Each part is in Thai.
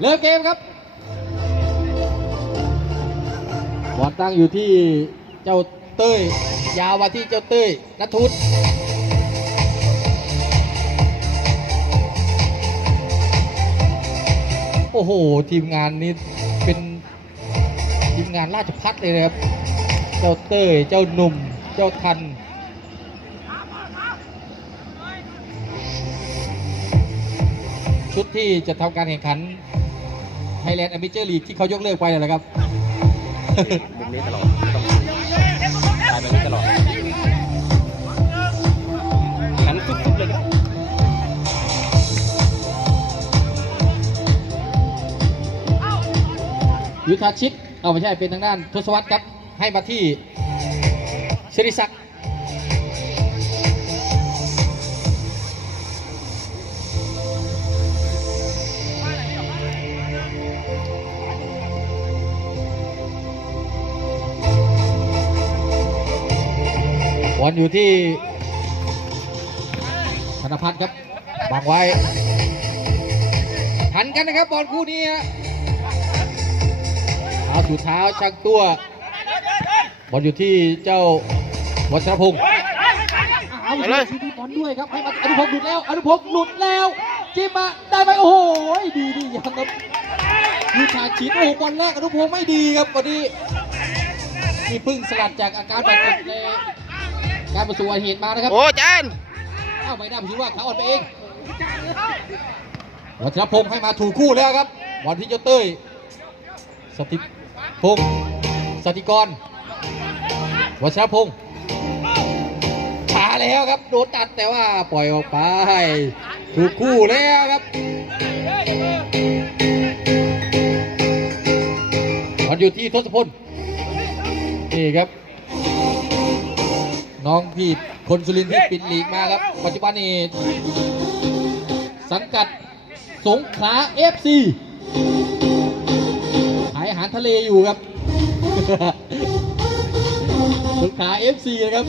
เริ่มเกมครับบอลตั้งอยู่ที่เจ้าเต้ย ยาวมาที่เจ้าเต้ยนัททุนโอ้โห ทีมงานนี้เป็นทีมงานราชพัฒเลยนะครับ เจ้าเต้ย เจ้าหนุ่ม เจ้าทันชุดที่จะทำการแข่งขัน Thailand Amateur League ที่เขายกเลิกไปนั่นแหละครับ มุมนี้ตลอดไม่ต้องตายแบบนี้ตลอดหันตุ๊บๆเลยครับยุทธาชิก เอาไม่ใช่เป็นทางด้านทศวรรษครับ ให้มาที่ศิริศักดิ์ บอลอยู่ที่ธนพัฒน์ครับบังไว้ทันกันนะครับบอลคู่นี้เท้าสู่เท้าช่างตัวบอลอยู่ที่เจ้าวัชรพงศ์เอาอยู่ที่บอลด้วยครับให้มาอนุพงศ์หลุดแล้วอนุพงศ์หลุดแล้วจิ้มมาได้ไหมโอ้โหดีดียังครับยูชาชิดโอ้โหบอลแรกอนุพงศ์ไม่ดีครับวันนี้นี่เพึ่งสลัดจากอาการบาดเจ็บใน การประสบอุบัติเหตุมานะครับโอ้จานเอ้าไม่ได้ผมคิดว่าเขาอ่อนไปเองวัชรพงศ์ให้มาถูกคู่แล้วครับบอลที่เจ้าเต้ยสติพงศ์สติกรวัชรพงศ์ช้าแล้วครับโดนตัดแต่ว่าปล่อยออกไปถูกคู่แล้วครับมันอยู่ที่ทศพลนี่ครับ น้องพี่คนสุรินทร์ที่ปิดลีกมาครับ ปัจจุบันนี้สังกัดสงขลา FC ขายอาหารทะเลอยู่ครับ สงขลา FC นะครับ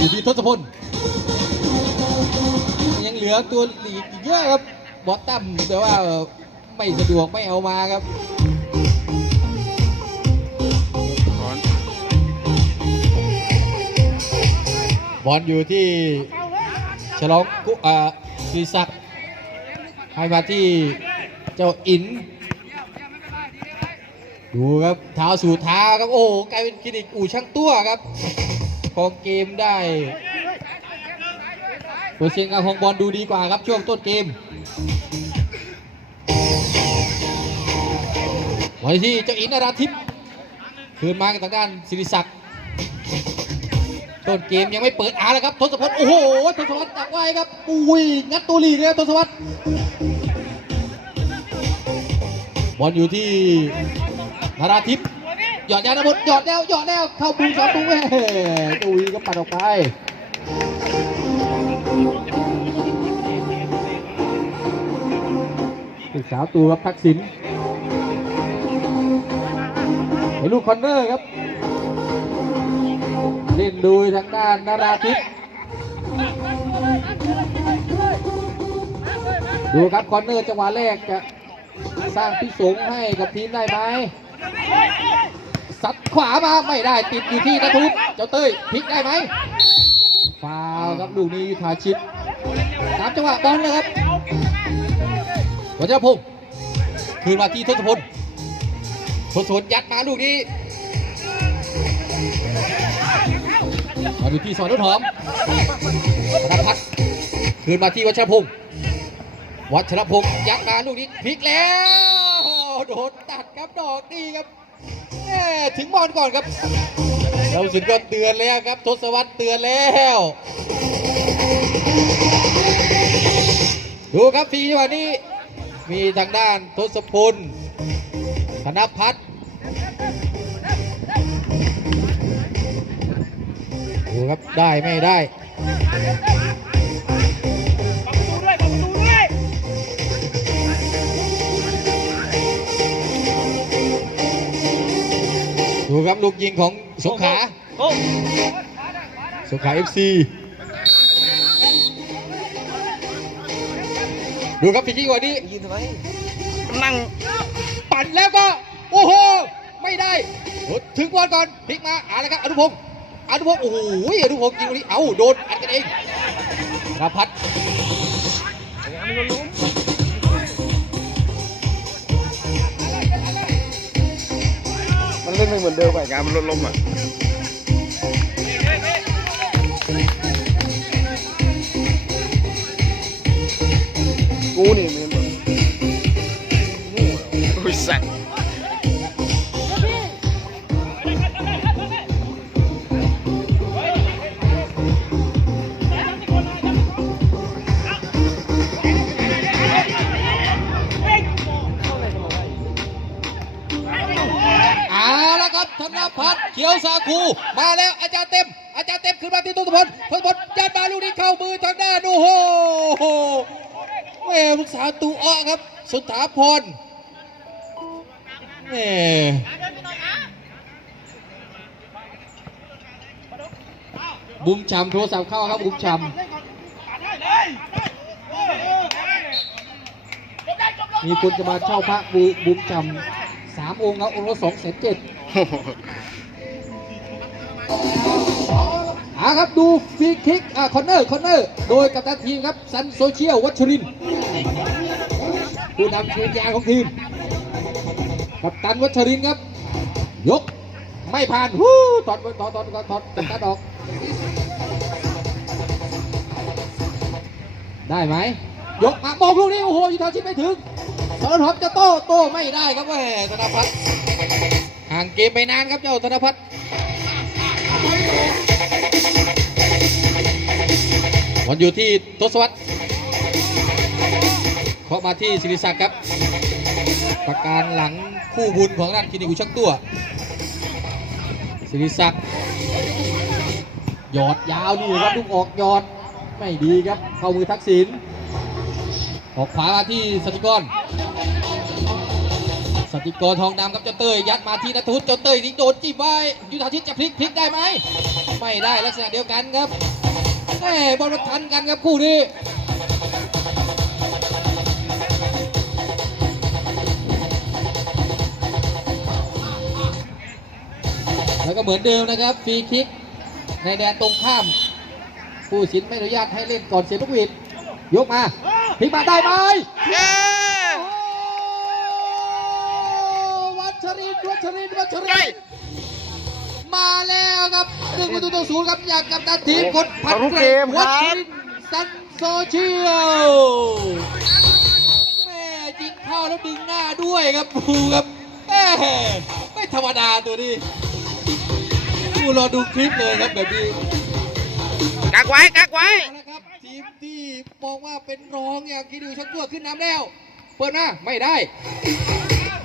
อยู่ที่ทศพลยังเหลือตัวอีกเยอะครับบอสตั้มแต่ว่าไม่สะดวกไม่เอามาครับ บอลอยู่ที่ฉลองกุอ่าศิริศักดิ์ให้มาที่เจ้าอิน ดูครับเท้าสู่เท้าครับโอ้โหกลายเป็นคลินิกอู่ช่างตัวครับของเกมได้เปอร์เซ็นต์การของบอลดูดีกว่าครับช่วงต้นเกมไว้ที่เจ้าอินนาราทิพย์คืนมากับทางด้านศิริศักดิ์ ต้นเกมยังไม่เปิดอาแล้วครับทศพลโอ้โหทศวรรษดักไว้ครับอุ้ยงัดตัวหลีกเลยครับทศวรรษบอลอยู่ที่นาราทิพย์หยอดยานะบดหยอดแล้วหยอดแล้วเข้าบูสองตูแม่ตุยก็ปัดออกไปศึกสาวตัวครับทักษิณไอ้ลูกคอนเนอร์ครับ เล่นโดยทางด้านนาราทิพย์ดูครับคอนเนอร์จังหวะแรกจะสร้างพิสงให้กับทีมได้ไหมสัดขวามาไม่ได้ติดอยู่ที่นัทุบเจ้าเต้ยพลิกได้ไหมฟาวครับลูกนี้ยุทธาชิตตามจังหวะบอลนะครับวัชรพงศ์คืนมาที่ทศพลทศพลยัดมาลูกนี้ มาดูที่สอนนุ่นหอมธนพัฒน์คืนมาที่วัชรพงศ์วัชรพงศ์ยัดมาลูกนี้พลิกแล้วโดนตัดครับดอกนี้ครับแม่ถึงบอลก่อนครับ เราสุดก็เตือนแล้วครับ ทศวรรษเตือนแล้ว ดูครับทีวันนี้ มีทางด้านทศพลธนพัฒน์ ดูครับได้ไม่ได้ ดูครับลูกยิงของสงขลาโอ้สงขลาเอฟซีดูครับฟิกกี้วันนี้ยืนทำไมนั่งปั่นแล้วก็ โอ้โห ไม่ได้เออถึงบอลก่อนพลิกมาเอะไรครับอนุพงศ์ อนุพงศ์โอ้โหอนุพงศ์ยิงวันนี้เอ้าโดนอัดกันเองนภัทรมันเล่นไม่เหมือนเดิมไปงานมันลดลมอะกูนี่มันโอ้ยสัตว์ นมาที่ตุตพลตุตพลยัดมาลูกนี้เข้ามือทางด้านโอ้โหแม่ลูกสาวตูอ้อครับ สุธาพรแม่บุ้มฉ่ำโทรศัพท์เข้าครับบุ้มฉ่ำมีคนจะมาเช่าพระบูบุ้มฉ่ำสามองค์ครับองค์ละสองแสนเจ็ด อาครับดูฟรีคิกอ่าคอนเนอร์คอนเนอร์โดยกัปตันทีมครับซันโซเชียลวัชรินผู้นำเชียร์ยาของทีมกัปตันวัชรินครับ ยกไม่ผ่านฮู้ตอดตอดตอดตอดตอดกัปตันออกได้ไหมยกมามองลูกนี้ โอ้โหยุทาชิไม่ถึงสารพัดจะโต้โต้ไม่ได้ครับแหมธนพัฒน์ห่างเกมไปนานครับเจ้าธนพัฒน์ บอลอยู่ที่ทศวรรษเคาะมาที่ศิริศักดิ์ครับ ประการหลังคู่บุญของด้านคินิกอุชักตัวศิริศักดิ์หยอดยาวนี่ครับลูกออกหยอดไม่ดีครับ เข้ามือทักษิณออกขวามาที่สติกรสติกรทองดำครับเจ้าเต้ยยัดมาที่นัทวุฒิเจ้าเต้ยนี่โดนจิ้มไว้ยุทธาทิตจะพลิกพลิกได้ไหมไม่ได้ลักษณะเดียวกันครับ แม่บอลมันทันกันครับคู่นี้แล้วก็เหมือนเดิมนะครับฟรีคิกในแดนตรงข้าม ผู้สินไม่อนุญาตให้เล่นก่อนเสียลูกหวีดยกมาพลิกมาได้ไหมเย้โอ้วัชรินทร์วัชรินทร์วัชรินทใช่ร์มาแล้วครับ หนึ่งประตูต่อศูนย์ครับอยากกับตันทีมคนพันเกรดวัชรินซันโซเชียลแม่ยิงเข้าแล้วดึงหน้าด้วยครับดูครับแม่ไม่ธรรมดาตัวนี้ดูรอดูคลิปเลยครับแบบนี้กักไว้กักไว้เอาละครับทีมที่มองว่าเป็นรองอย่างคิดิวชักตัวขึ้นน้ำแล้ว เปิดมาไม่ได้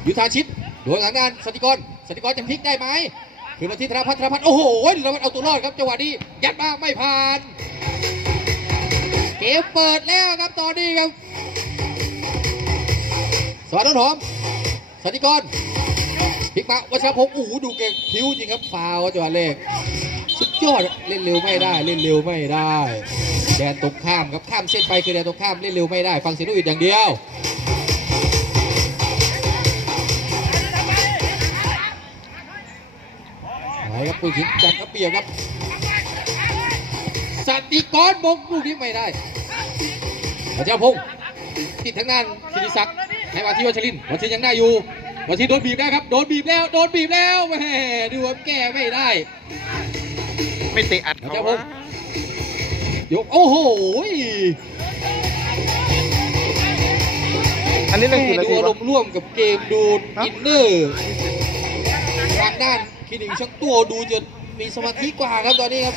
ยุทธาชิตโดยทางด้านสติกรสติกรจะพลิกได้ไหม คือมาที่ธนพัฒน์ธนพัฒน์โอ้โหธนพัฒน์เอาตัวรอดครับจังหวะนี้ยัดมาไม่ผ่าน เกมเปิดแล้วครับตอนนี้ครับ สวัสดีน้องหอมสติกรพลิกมาวัชรพงศ์โอ้โหดูเก่งคิ้วจริงครับฟาวจังหวะแรกสุดยอดเล่นเร็วไม่ได้เล่นเร็วไม่ได้ แดนตรงข้ามครับข้ามเส้นไปคือแดนตรงข้ามเล่นเร็วไม่ได้ ฟังเสียงลูกอิดอย่างเดียว ผู้หญิงจันทร์ครับเปียกครับสติกรมงลูกนี้ไม่ได้พระเจ้าพงศ์ติดทางด้านศิริศักดิ์ให้มาที่วัชรินทร์วัชรินทร์ยังได้อยู่วัชรินทร์โดนบีบแล้วครับโดนบีบแล้วโดนบีบแล้วแหม่ดูว่าแก้ไม่ได้ ไม่เตะอัดเขาเจ้าพวะงศ์ยกโอ้โหอันนี้เล่นกี่นาดูทีอารวะมณ์ร่วมกับเกมดูฮะอินเนอร์ทางด้าน คลินิกชักตัวดูจะมีสมาธิกว่าครับตอนนี้ครับ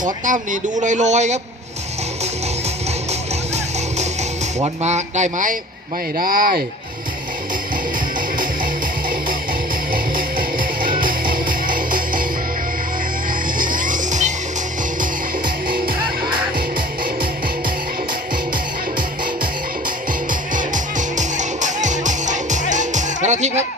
พอตั้มนี่ดูลอยๆครับบอลมาได้ไหมไม่ได้นาทิพย์ครับ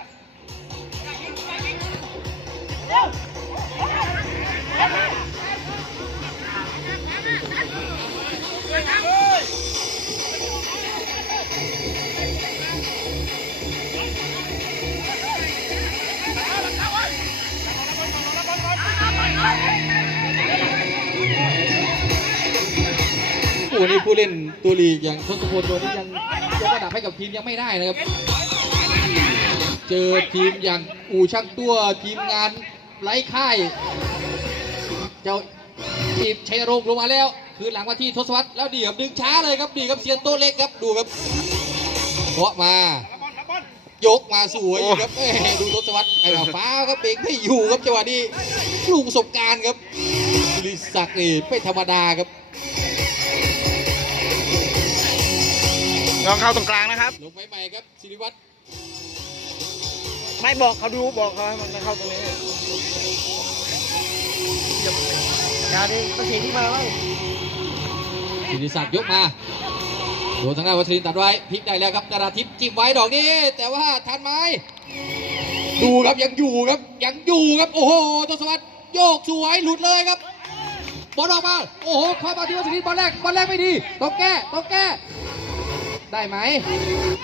โอ้นี่ผู้เล่นตัวลีกอย่างทศพลโดนยังยกระดับให้กับทีมยังไม่ได้นะครับ เจอทีมอย่างอู่ช่างตัวทีมงานไร้ค่าย เจ้าทีบชัยรงค์ลงมาแล้ว คือหลังมาที่ทศวัรรษแล้วดีครับดึงช้าเลยครับดีครับเซียนโตเล็กครับดูครับเคาะมายกมาสวยครับดูทศวรรษไอ้ฟ้าครับเบรกไม่อยู่ครับจังหวะนี้ ลูกประสบการณ์ครับสุริศักดิ์นี่ไม่ธรรมดาครับลองเข้าตรงกลางนะครับ ลงใหม่ๆครับศิริวัตรไม่บอกเขาดูบอกเขาให้มันเข้าตรงนี้อย่าดิก็เสียที่มาแล้วศิริศักดิ์ยกมาโดนทางด้านวัชรินทร์ตัดไว้พลิกได้แล้วครับกระทิบจิ้มไว้ดอกนี้ แต่ว่าทันไหมดูครับยังอยู่ครับยังอยู่ครับโอ้โหทศวรรษ โยกสวยหลุดเลยครับบอลออกมา โอ้โหเข้ามาที่วัชรินทร์บอลแรกบอลแรกไม่ดีต้องแก้ต้องแก้ ได้ไหม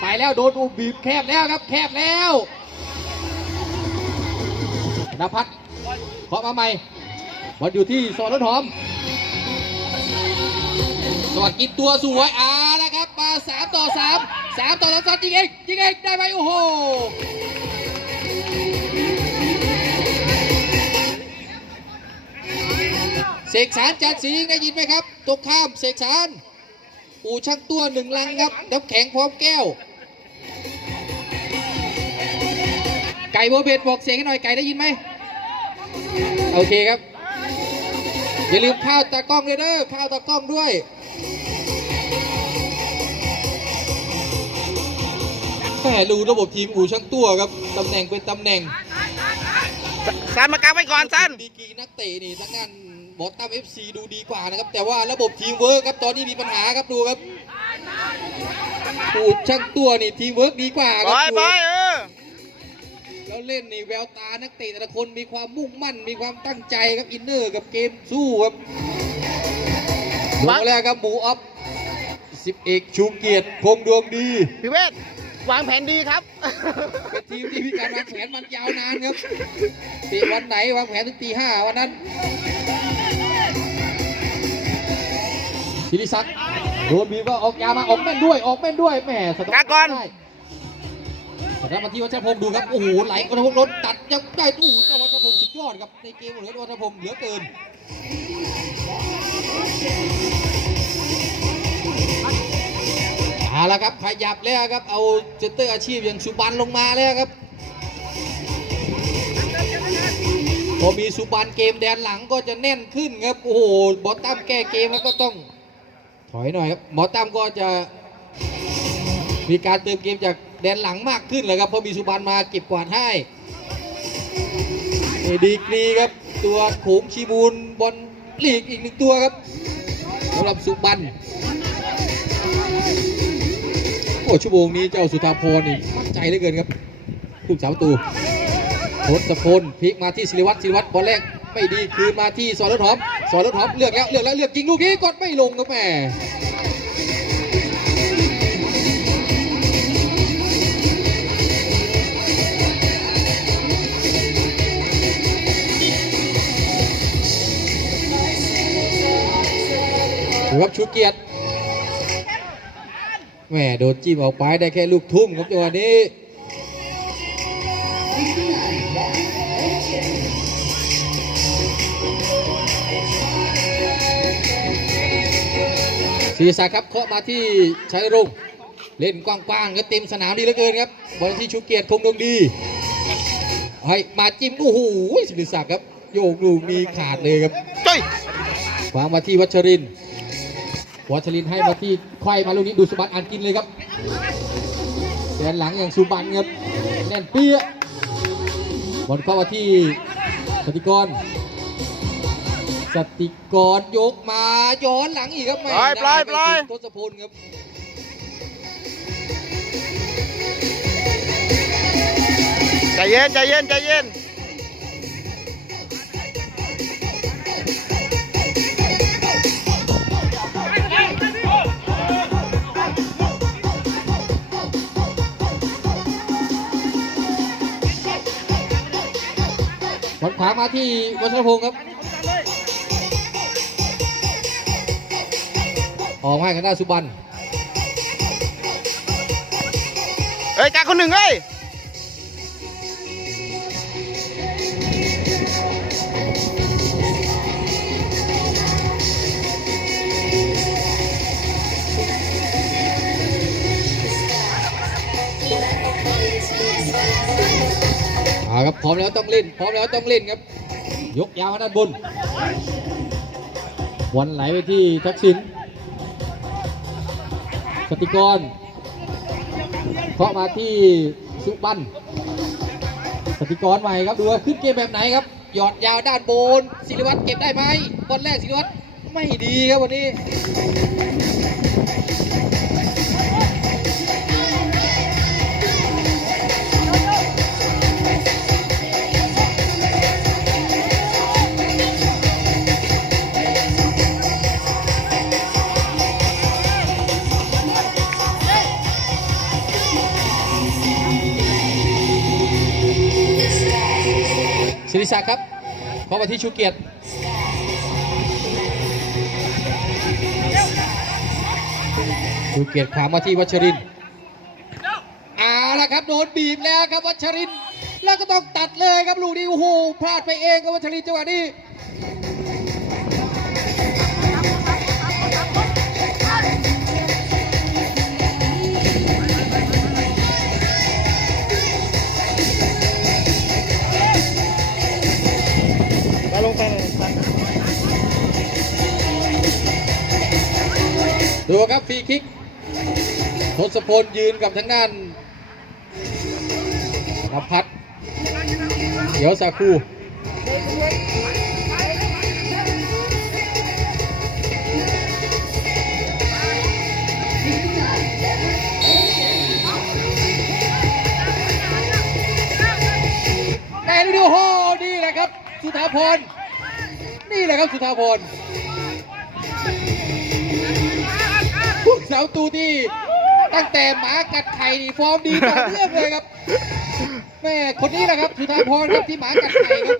ไปแล้วโดนอุบีบแคบแล้วครับ แคบแล้วนภัทรเคาะมาใหม่บอลอยู่ที่สอนรถหอม สวัสดกินตัวสวยอ่าแล้วครับ มาสามต่อสามสามต่อสามสามยิงเองยิงเองได้ไหมโอ้โห เสกสารจันทร์ศรีได้ยินไหมครับตรงข้ามเสกสารอูช่างตัวหนึ่งลังครับน้ำแข็งพร้อมแก้ว ไก่โบวเบ็ดบอกเสียงให้หน่อยไก่ได้ยินไหมโอเคครับ อย่าลืมข้าวตากล้องด้วยเด้อข้าวตากล้องด้วยแหมดูระบบทีมอูช่างตัวครับตำแหน่งเป็นตำแหน่งซันมากางไว้ก่อนซันดีกรีนักเตะนี่ทางด้าน บอสตัมเอฟซีดูดีกว่านะครับ แต่ว่าระบบทีมเวิร์กครับตอนนี้มีปัญหาครับดูครับอูช่างตัวนี่ทีมเวิร์กดีกว่าคไปรับไปดูเออแล้วเล่นนี่แววตานักเตะแต่ละคนมีความมุ่งมั่น มีความตั้งใจครับอินเนอร์กับเกมสู้ครับลงมาแล้วครับหมูออฟสิบเอกชูเกียรติคงดวงดี พี่เวท วางแผนดีครับ เป็นทีมที่มีการวางแผนมันยาวนานครับเตะวันไหนวางแผนถึงตีห้าวันนั้นศิริศักดิ์โดนบีบก็ออกยามาออกแม่นด้วยออกแม่นด้วยแหมสตาร์ทกาก่อนได้สตาร์ทมาที่วัชรพงศ์ดูครับโอ้โหไหลกระพงรถตัดยังได้โอ้โหเจ้าวัชรพงศ์สุดยอดครับในเกมเหลือวัชรพงศ์เหลือเกิน เอาละครับขยับแล้วครับเอาเซนเตอร์อาชีพอย่างสุบันลงมาแล้วครับพอมีสุบันเกมแดนหลังก็จะแน่นขึ้นครับโอ้โหบอสตัมแก้เกมแล้วก็ต้องถอยหน่อยครับบอสตัมก็จะมีการเติมเกมจากแดนหลังมากขึ้นเลยครับเพราะมีสุบันมาเก็บกวาดให้ดีกรีครับตัวโขงชีบูลบอลลีกอีกหนึ่งตัวครับสำหรับสุบัน อ้ชั่วโมงนี้เจ้าสุธาพรนี่มั่นใจเหลือเกินครับผู้สาวประตูทศพลพลิกมาที่ศิริวัตรศิริวัตรบอลแรกไม่ดีคืนมาที่สอนรถหอมสอนรถหอมเลือกแล้วเลือกแล้วเลือกยิงลูกนี้กดไม่ลงครับแม่ดูครับชูเกียรติ แหม่โดนจิ้มออกไปได้แค่ลูกทุ่มครับจังหวะนี้ศีรษะครับเคาะมาที่ชัยรงค์เล่นกว้างๆก็เต็มสนามดีเหลือเกินครับบอลที่ชูเกียรติคงดวงดีให้มาจิ้มโอ้โหศิริศักดิ์ครับ โยกลูกมีขาดเลยครับจุ้ยวางมาที่วัชรินทร์ วัชรินทร์ให้มาที่ไขว้มาลูกนี้ดูสุบันอ่านกินเลยครับแดนหลังอย่างสุบันครับแน่นเปี้ยบอลเข้ามาที่สติกร สติกรยกมาย้อนหลังอีกครับไม่ปล่อยปล่อยปล่อยทศพลครับใจเย็นใจเย็นใจเย็น ขวามาที่วัชรพงศ์ครับ ออกมาให้กันได้าสุบันเฮ้ยกาคนหนึ่งเฮ้ยาครับพร้อมแล้วต้องเล่น พร้อมแล้วต้องเล่นครับ ยกยาวมาด้านบน วันไหลไปที่ทักษิณสติกรเคาะมาที่สุบันสติกรใหม่ครับดูว่าขึ้นเกมแบบไหนครับ หยอดยาวด้านบนศิริวัตรเก็บได้ไหมบอลแรกศิริวัตรไม่ดีครับวันนี้ ริศักดิ์ครับเข้ามาที่ชูเกียรติชูเกียรติขามมาที่วัชรินเอาละครับโดนบีบแล้วครับวัชรินแล้วก็ต้องตัดเลยครับลูกนี้โอ้โหพลาดไปเองครับวัชรินจังหวะนี้ งไปดูครับฟรีคิกทศพลยืนกับทางด้านนภัทรเดี๋ยวสักครู่แต่ดูโหนี่แหละครับ สุธาพร นี่แหละครับสุธาพรผู้สาวตูที่ตั้งแต่หมากัดไข่นี่ฟอร์มดีต่อเนื่องเลยครับแม่คนนี้แหละครับสุธาพรครับที่หมากัดไข่ครับ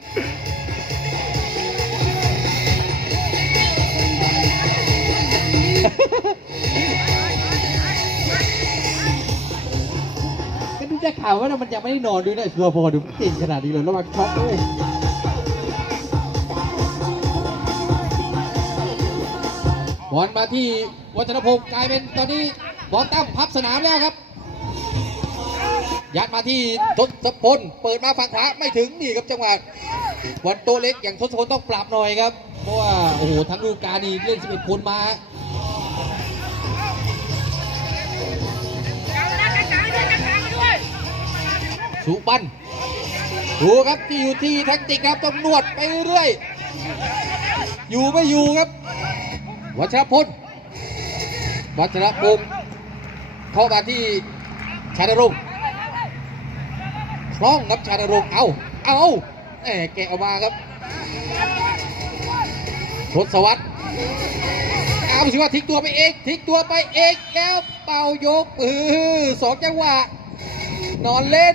ก็ดูได้ข่าวว่ามันยังไม่ได้นอนด้วยนะสุธาพรดูเก่งขนาดนี้เลยระวังช็อกด้วย บอลมาที่วัชรพงศ์กลายเป็นตอนนี้บอลตั้มพับสนามแล้วครับ ยัดมาที่ทศพลเปิดมาฝั่งขวาไม่ถึงนี่ครับจังหวะบอลตัวเล็กอย่างทศพลต้องปรับหน่อยครับ เพราะว่าโอ้โหทั้งฤดูกาลนี่เล่น11คนมาสุปันดูครับที่อยู่ที่แท็กติกครับต้องนวดไปเรื่อย อยู่ไม่อยู่ครับ วัชรพลวัชรพงศ์เข้ามาที่ชาดรงค์คล่องครับชาดรงเอาเอาแหมแกะออกมาครับทศวรรษเอาสิว่าทิ้งตัวไปเองทิ้งตัวไปเองแล้วเป่ายกเออสองจังหวะ นอนเล่น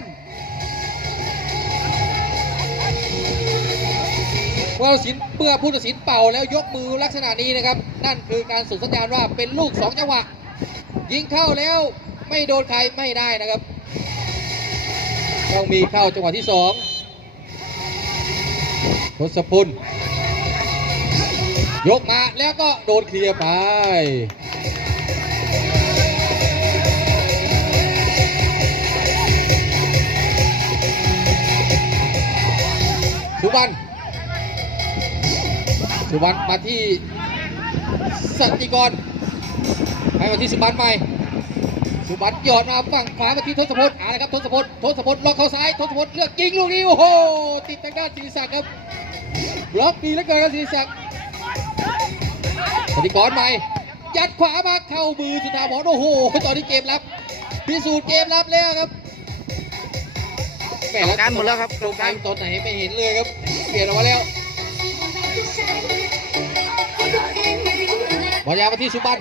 เมื่อสินเมื่อผู้ตัดสิน เป่าแล้วยกมือลักษณะนี้นะครับ นั่นคือการส่งสัญญาณว่าเป็นลูกสองจังหวะ ยิงเข้าแล้วไม่โดนใครไม่ได้นะครับ ต้องมีเข้าจังหวะที่สองทศพลยกมาแล้วก็โดนเคลียร์ไปสุวรรณ สุวรรณมาที่สติกรให้มาที่สุบันใหม่สุบันหยอดมาฝั่งขวามาที่ทศพลอ่านะครับทศพลทศพลล็อกเข้าซ้ายทศพลเลือกยิงลูกนี้โอ้โหติดทางด้านศิริศักดิ์ครับบล็อกดีเหลือเกินครับศิริศักดิ์สติกรใหม่ยัดขวามาเข้ามือสุธาพรโอ้โหตอนนี้เกมรับพิสูจน์เกมรับแล้วครับแหกรรมการหมดแล้วครับตรงกลางตอนไหนไม่เห็นเลยครับเปลี่ยนออกมาแล้ว บอลยาวมาที่สุบัน